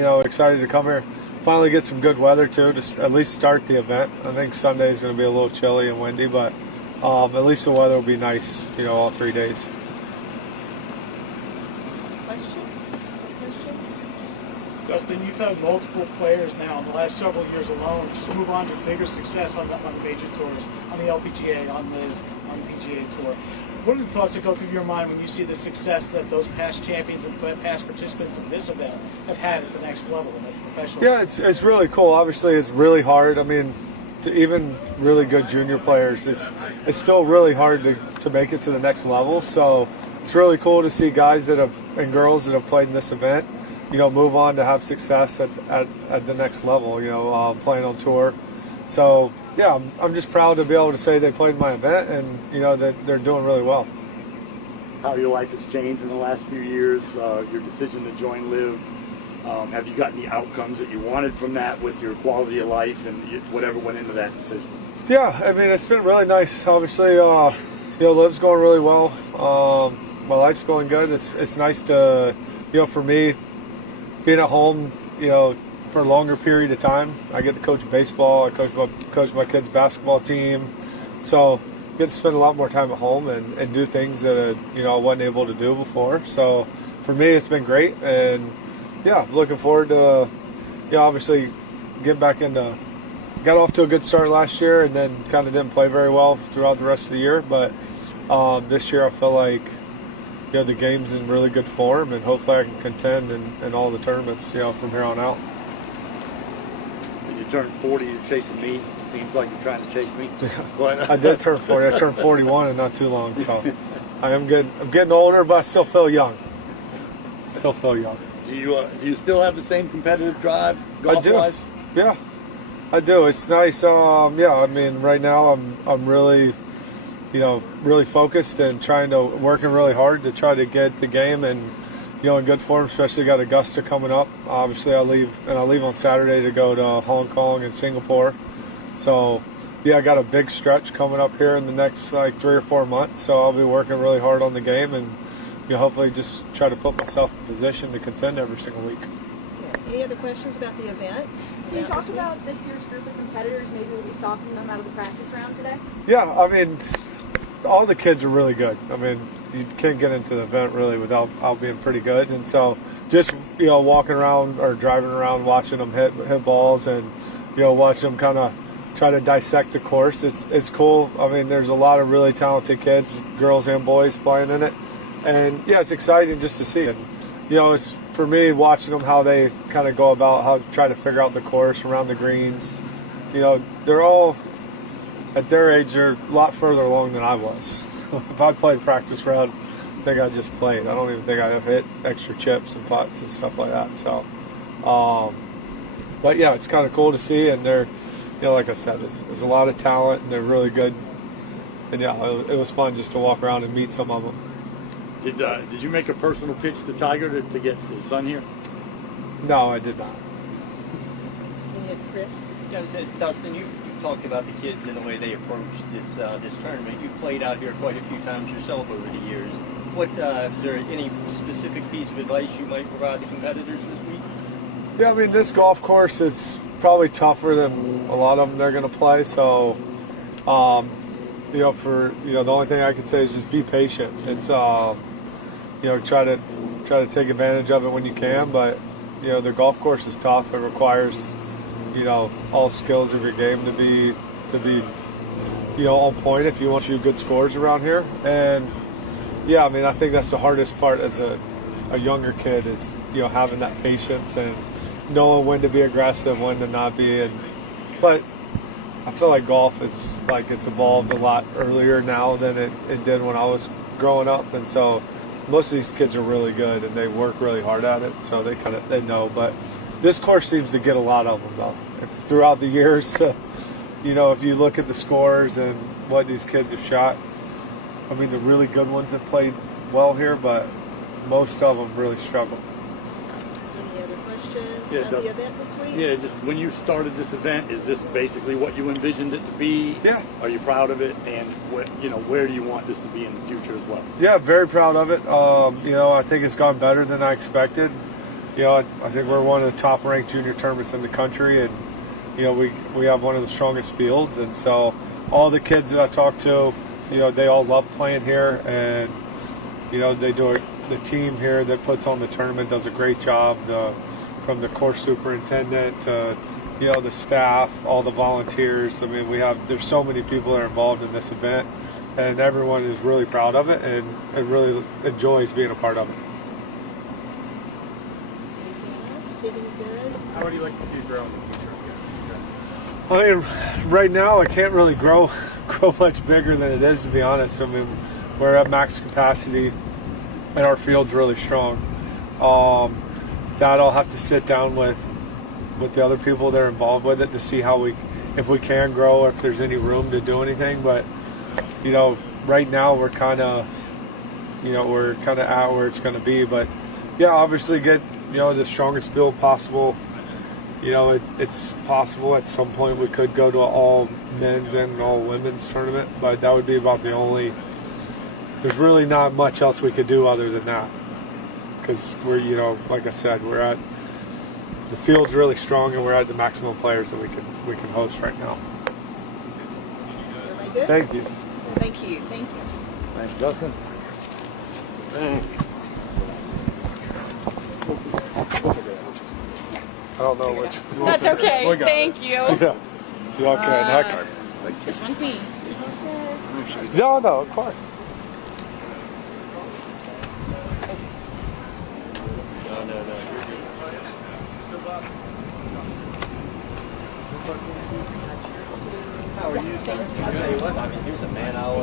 excited to come here. Finally get some good weather too, just at least start the event. I think Sunday is going to be a little chilly and windy, but at least the weather will be nice, all 3 days. Dustin, you've had multiple players now in the last several years alone just move on to bigger success on the major tours, on the LPGA, on the PGA Tour. What are the thoughts that go through your mind when you see the success that those past champions and past participants in this event have had at the next level in the professional? Yeah, it's really cool. Obviously, it's really hard. I mean, to even really good junior players, it's still really hard to make it to the next level. So it's really cool to see guys and girls that have played in this event, move on to have success at the next level, playing on tour. So, yeah, I'm just proud to be able to say they played my event and, that they're doing really well. How your life has changed in the last few years, your decision to join LIV. Have you gotten the outcomes that you wanted from that with your quality of life and whatever went into that decision? Yeah, I mean, it's been really nice. Obviously, LIV's going really well. My life's going good. It's nice to, for me, being at home, for a longer period of time. I get to coach baseball. I coach my kids' basketball team. So I get to spend a lot more time at home and do things that, I wasn't able to do before. So for me, it's been great. And, yeah, looking forward to, obviously getting back into – got off to a good start last year and then kind of didn't play very well throughout the rest of the year. But this year I feel like – the game's in really good form, and hopefully I can contend in all the tournaments, from here on out. When you turn 40, you're chasing me. Seems like you're trying to chase me. Yeah. I did turn 40. I turned 41 and not too long, so I'm getting older, but I still feel young. Still feel young. Do you still have the same competitive drive, golf-wise? Yeah, I do. It's nice. I mean, right now I'm really. Really focused and working really hard to try to get the game and, in good form, especially got Augusta coming up. Obviously, I leave on Saturday to go to Hong Kong and Singapore. So, yeah, I got a big stretch coming up here in the next, 3 or 4 months. So I'll be working really hard on the game and, hopefully just try to put myself in position to contend every single week. Yeah. Any other questions about the event? Can you talk about this year's group of competitors? Maybe we'll be stalking them out of the practice round today? Yeah, I mean, all the kids are really good. I mean, you can't get into the event really without being pretty good. And so just, walking around or driving around, watching them hit balls and, watching them kind of try to dissect the course. It's cool. I mean, there's a lot of really talented kids, girls and boys playing in it. And, yeah, it's exciting just to see it. It's for me watching them how they kind of go about how to try to figure out the course around the greens. They're all – at their age, they're a lot further along than I was. If I played practice round, I think I just played. I don't even think I've hit extra chips and putts and stuff like that. So, but yeah, it's kind of cool to see. And they're, like I said, there's a lot of talent and they're really good. And yeah, it was fun just to walk around and meet some of them. Did you make a personal pitch to Tiger to get his son here? No, I did not. Chris? Yeah, Dustin, you talked about the kids and the way they approach this tournament. You've played out here quite a few times yourself over the years. Is there any specific piece of advice you might provide to competitors this week? Yeah, I mean, this golf course, it's probably tougher than a lot of them they're going to play. So, the only thing I could say is just be patient. It's, try to take advantage of it when you can. But, the golf course is tough. It requires all skills of your game to be on point if you want to shoot good scores around here. And yeah, I mean, I think that's the hardest part as a younger kid is having that patience and knowing when to be aggressive, when to not be. But I feel like golf is it's evolved a lot earlier now than it did when I was growing up, and so most of these kids are really good and they work really hard at it, so they know. But this course seems to get a lot of them, though. Throughout the years, if you look at the scores and what these kids have shot, I mean, the really good ones have played well here, but most of them really struggle. Any other questions on the event this week? Yeah, just when you started this event, is this basically what you envisioned it to be? Yeah. Are you proud of it? And where do you want this to be in the future as well? Yeah, very proud of it. I think it's gone better than I expected. I think we're one of the top ranked junior tournaments in the country, and we have one of the strongest fields, and so all the kids that I talk to, they all love playing here, and they do the team here that puts on the tournament does a great job. From the course superintendent to the staff, all the volunteers. I mean, there's so many people that are involved in this event, and everyone is really proud of it and really enjoys being a part of it. How would you like to see it grow in the future? I mean, right now it can't really grow much bigger than it is, to be honest. I mean, we're at max capacity, and our field's really strong. That I'll have to sit down with the other people that are involved with it to see if we can grow, if there's any room to do anything. But right now we're kind of at where it's going to be. But yeah, obviously get the strongest field possible. It's possible at some point we could go to an all men's and all women's tournament, but that would be about the only. There's really not much else we could do other than that, because we're like I said, the field's really strong, and we're at the maximum players that we can host right now. Everybody good? Thank you. Thank you. Thank you. Thanks, Dustin. I don't know which. That's okay. We got Thank it. you. Yeah. You okay? This one's me. No, of course.